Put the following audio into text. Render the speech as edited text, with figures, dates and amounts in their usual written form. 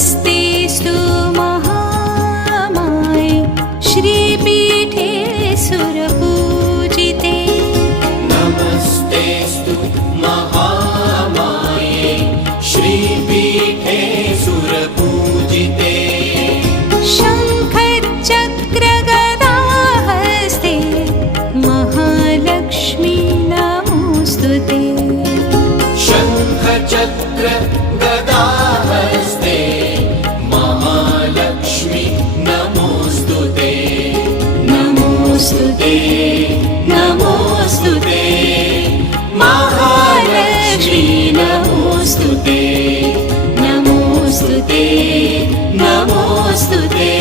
नमस्तेऽस्तु महामाये श्रीपीठे सुरपूजिते। नमस्तेऽस्तु महामाये श्रीपीठे सुरपूजिते। शङ्खचक्रगदाहस्ते महालक्ष्मी नमोऽस्तुते। शङ्खचक्र गदाहस्ते महालक्ष्मी नमोऽस्तुते। नमोऽस्तुते नमोऽस्तुते महालक्ष्मी नमोऽस्तुते। नमोऽस्तुते नमोऽस्तुते